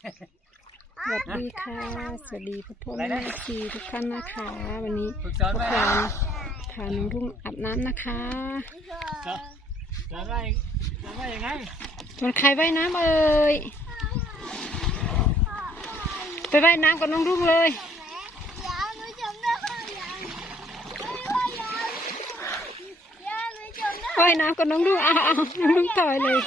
สวัสดีค่ะ สวัสดีพ่อพ่อแม่แม่ชีทุกท่านนะคะ วันนี้ฝึกสอนพ่อไว้พานะพาน้องรุ่งอาบน้ำนะคะสอนสอนไว้สอนไว้ยังไงมันใครว่ายน้ำเอ่ยไปว่ายน้ำกับน้องรุ่งเลยว่ายน้ำกับน้องรุ่งอ้าวอ้าวน้องรุ่งต่อยเลย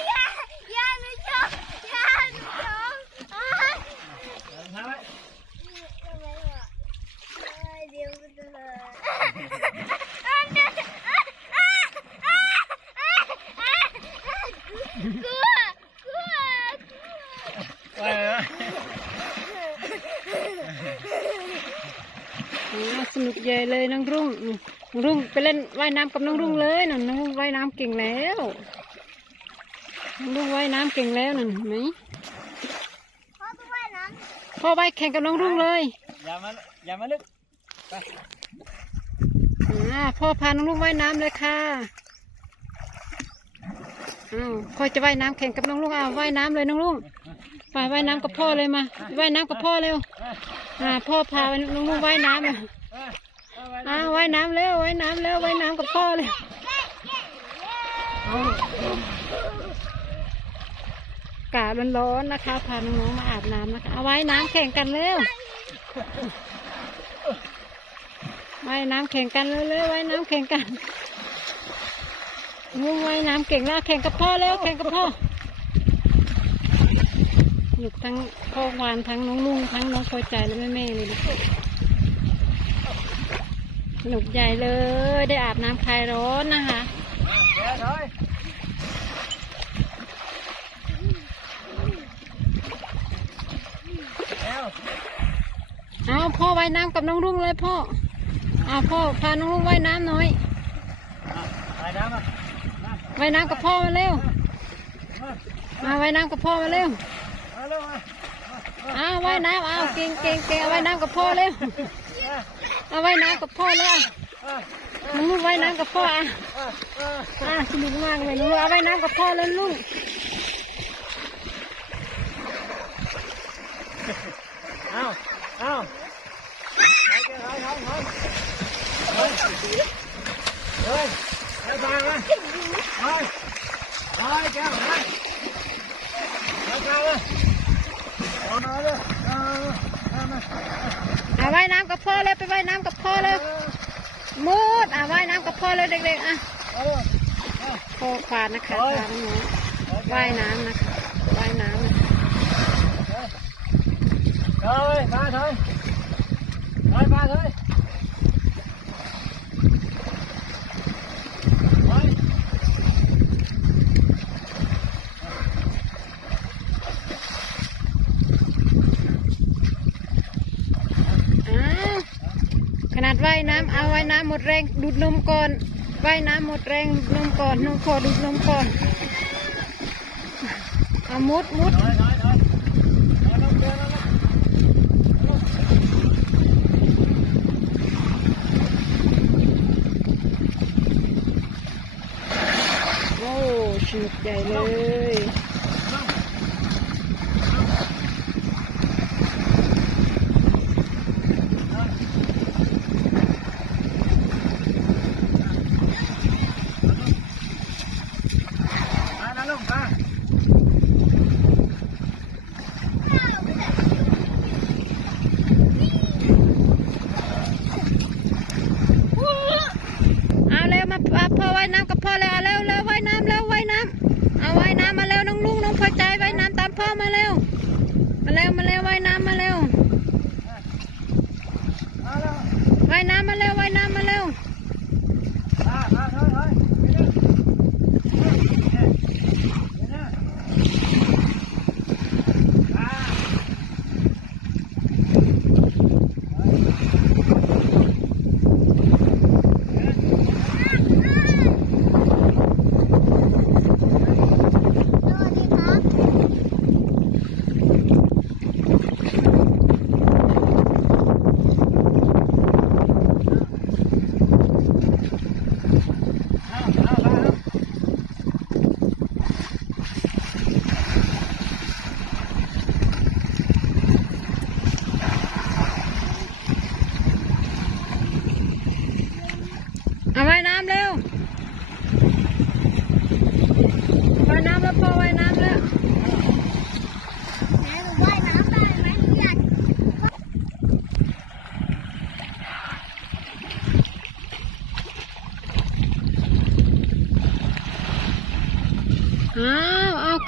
สอนไว้ ไว้ไว้ อ่า สนุกใหญ่เลยน้องรุ่งนี่น้องรุ่งไปเล่นว่ายน้ำกับน้องรุ่งเลยนั่นน้องรุ่งว่ายน้ำเก่งแล้วน้องรุ่งว่ายน้ำเก่งแล้วนั่นเห็นไหมพ่อว่ายแข่งกับน้องรุ่งเลยอย่ามาอย่ามาลึกไปอ่าพ่อพาน้องลุงว่ายน้ำเลยค่ะอ้าวพ่อจะว่ายน้ำแข่งกับน้องลุงอ้าวว่ายน้ำเลยน้องลุง ไปว่ายน้ำกับพ่อเลยมาว่ายน้ำกับพ่อเร็วอ่าพ่อพาน้องลุงว่ายน้ำอะอ้ยเอาว่ายน้ำเร็วว่ายน้ำเร็วว่ายน้ำกับพ่อเลยอากาศมันร้อนนะคะพาน้องๆมาอาบน้ำนะคะเอาว่ายน้ำแข่งกันเร็วว่ายน้ำแข่งกันเร็วๆว่ายน้ำแข่งกันลุงว่ายน้ำเก่งแล้วแข่งกับพ่อเร็วแข่งกับพ่อ หนุกทั้งพ่อวานทั้งน้องลุงทั้งน้องพอใจและแม่แม่ๆเลยลูกสนุกใหญ่เลย ได้อาบน้ำคลายร้อนนะคะเดี๋ยวถอยเร็วเอาพ่อว่ายน้ำกับน้องรุ่งเลยพ่อเอาพ่อพาน้องรุ่งว่ายน้ำหน่อยอะไปน้ำมามาว่ายน้ำกับพ่อมาเร็วมามาว่ายน้ำกับพ่อมาเร็วมา เร็วมาเอาว่ายน้ำเอาเก่งเก่งเก่งเอาว่ายน้ำกับพ่อเร็วเอาว่ายน้ำกับพ่อเลยอะเอ้ยน้องรุ่งว่ายน้ำกับพ่ออะเอ้ยเอ้ยอะสนุกมากเลยน้องรุ่งเอาว่ายน้ำกับพ่อเลยลุงเอาเอาถอยแกถอยถอยถอยเฮ้ยเฮ้ยแกตายมาถอยถอยแกถอยถอยแกเลย เอาว่ายน้ำกับพ่อเลยไปว่ายน้ำกับพ่อเลยมุดอะว่ายน้ำกับพ่อเลยเด็กๆอะเอาเลยพ่อควานนะคะพาน้องๆว่ายน้ำนะคะว่ายน้ำนะคะถอยมาถอยถอยมาถอยถอย อ้าวขนาดว่ายน้ำเอาว่ายน้ำหมดแรงดูดนมก่อนว่ายน้ำหมดแรงดูดนมก่อนน้องขอดูดนมก่อนเอามุดมุดโอ้สนุกใหญ่เลยายน้ำกับพ่อแล้วเร็วเร็วว่ายน้ำเร็วว่ายน้ำเอาว่ายน้ำมาเร็วน้องลุงน้องพอใจว่ายน้ำตามพ่อมาเร็วมาเร็วมาเร็วว่ายน้ำมาเร็วว่ายน้ำมาเร็วว่ายน้ำมาเร็ว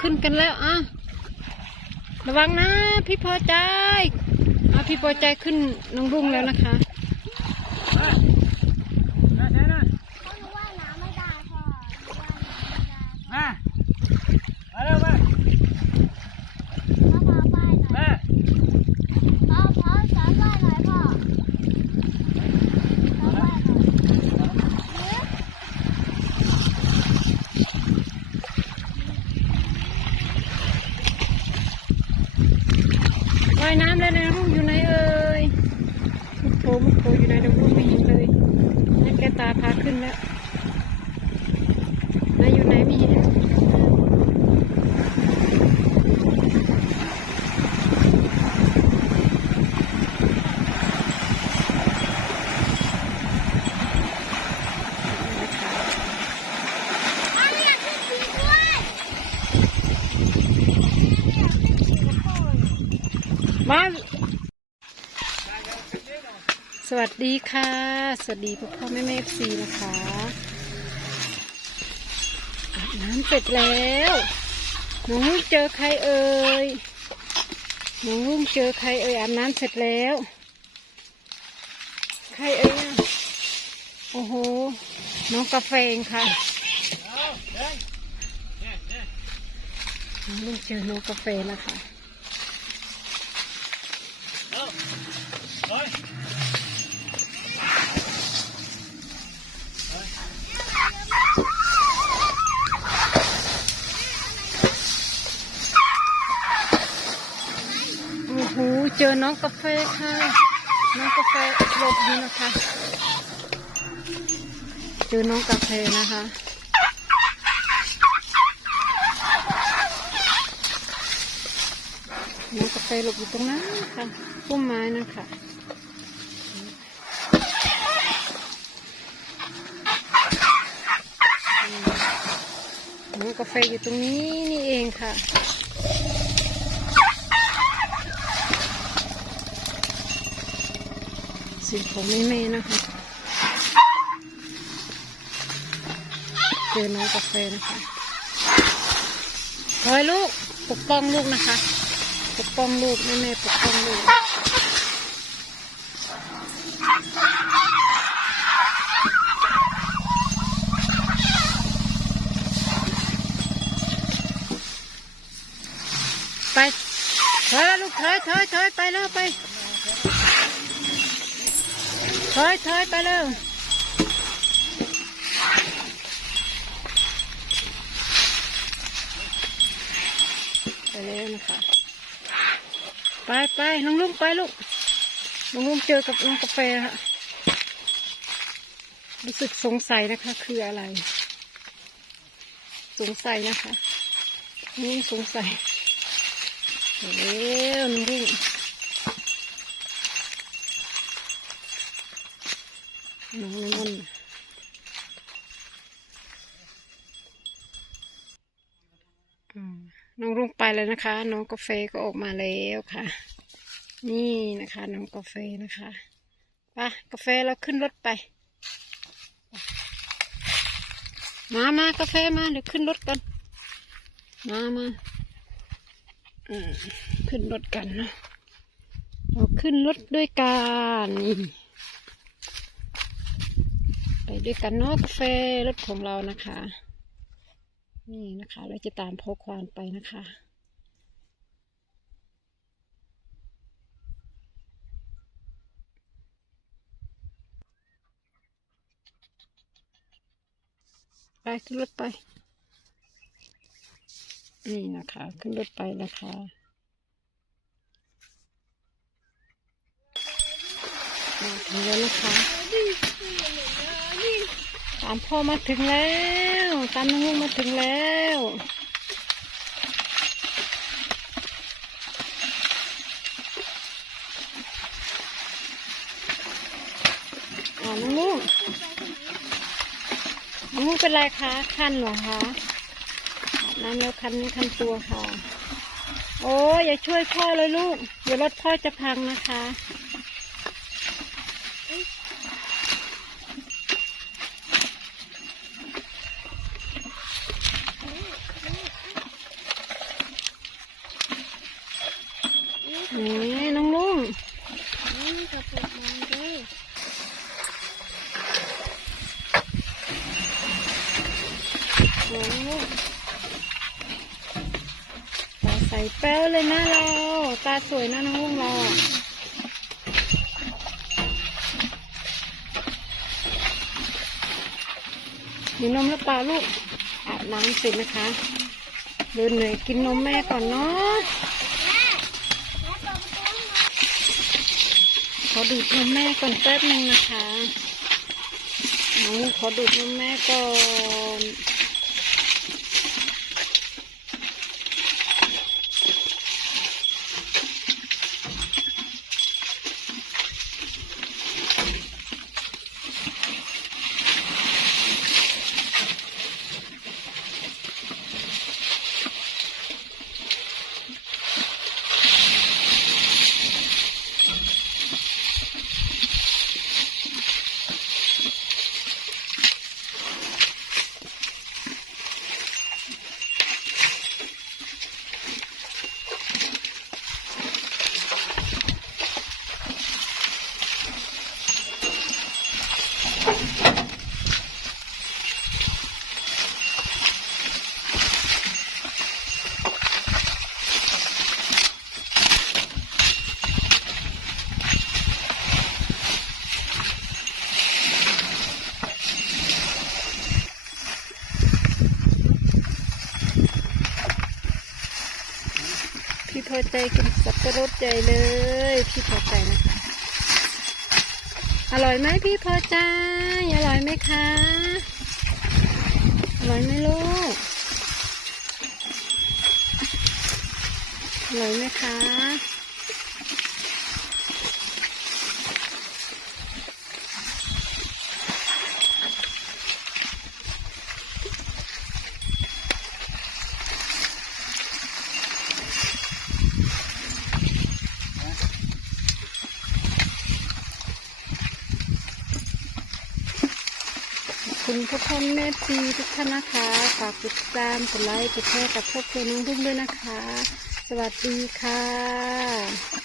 ขึ้นกันแล้วอะระวังนะพี่พอใจอะพี่พอใจขึ้นน้องรุ่งแล้วนะคะ มาใช่นะ เพราะหนูว่ายน้ำไม่ได้พ่อหนูว่ายน้ำไม่ได้ มามาเร็วมา พ่อพาว่ายหน่อย มา พ่อพ่อสอนว่ายหน่อยพ่อสอนว่ายหน่อย ว่ายน้ำแล้วน้องรุ่งอยู่ไหนเอ่ยมุดโผมุดโผอยู่ไหนน้องรุ่งไม่เห็นเลยนั่นแกตาพาขึ้น แล้วนายอยู่ไหนไมา สวัสดีค่ะ สวัสดีพ่อพ่อแม่แม่ซีนะคะอาบน้ำเสร็จแล้ว น้องรุ่งเจอใครเอ่ย น้องรุ่งเจอใครเอ่ยอาบน้ำเสร็จแล้ว ใครเอ่ยอะโอ้โห น้องกาแฟเองค่ะน้องรุ่งเจอน้องกาแฟแล้วค่ะ น้องกาแฟค่ะ น้องกาแฟหลบอยู่นะคะเจอน้องกาแฟนะคะน้องกาแฟหลบอยู่ตรงนั้นค่ะพุ่มไม้นะคะน้องกาแฟอยู่ตรงนี้นี่เองค่ะ สีผมไม่เมนะคะเจอน้องกาแฟนะคะคอยลูกปกป้องลูกนะคะ ปกป้องลูกแม่แม่ปกป้องลูกไปถอยแล้วลูกเถอยถอยถอยไปแล้วไป ถอยถอยไปเร็วไปแล้วนะคะไปไปน้องลุงไปลูกน้องลุงเจอกับน้องกาแฟฮะรู้สึกสงสัยนะคะ คืออะไร สงสัยนะคะนี่สงสัยไปแล้วน้องลุง น้องเลมอนอืมน้องรุ่งไปแล้วนะคะ น้องกาแฟก็ออกมาแล้วค่ะ นี่นะคะ น้องกาแฟนะคะไปกาแฟเราขึ้นรถไป มามากาแฟมาเดี๋ยวขึ้นรถกัน มามาอืมขึ้นรถกันเนาะเราขึ้นรถด้วยกัน ไปด้วยกันเนาะกาแฟรถของเรานะคะ นี่นะคะ เราจะตามพ่อควานไปนะคะไปขึ้นรถไป นี่นะคะ ขึ้นรถไปนะคะมา ถึงแล้วนะคะตามพ่อมาถึงแล้วตามน้องลูกมาถึงแล้วน้องลูกน้องลูกเป็นไรคะคันเหรอคะอาบน้ำแล้วคันนี้คันตัวค่ะ โอ้อย่าช่วยพ่อเลยลูก เดี๋ยวรถพ่อจะพังนะคะ นี่น้องลุง นี่กระปุกมันด้วย โอ้ตาใสแป้วเลยนะเรา ตาสวยนะน้องลุงเราอะมีนมหรือเปล่าลูกอาบน้ำเสร็จนะคะเดินเหนื่อยกินนมแม่ก่อนเนาะขอดูดนมแม่ก่อนแป๊บหนึ่งนะคะน้องขอดูดนมแม่ก่อน พี่พอใจ กินสับปะรดใจเลยพี่พอใจนะคะ อร่อยไหมพี่พอใจ อร่อยไหมคะ อร่อยไหมลูก อร่อยไหมคะ คุณทุกคนแม่ทีทุกท่านนะคะฝากติดตามกดไลค์กดแชร์กับครอบครัวน้องพึ่งด้วยนะคะ สวัสดีค่ะ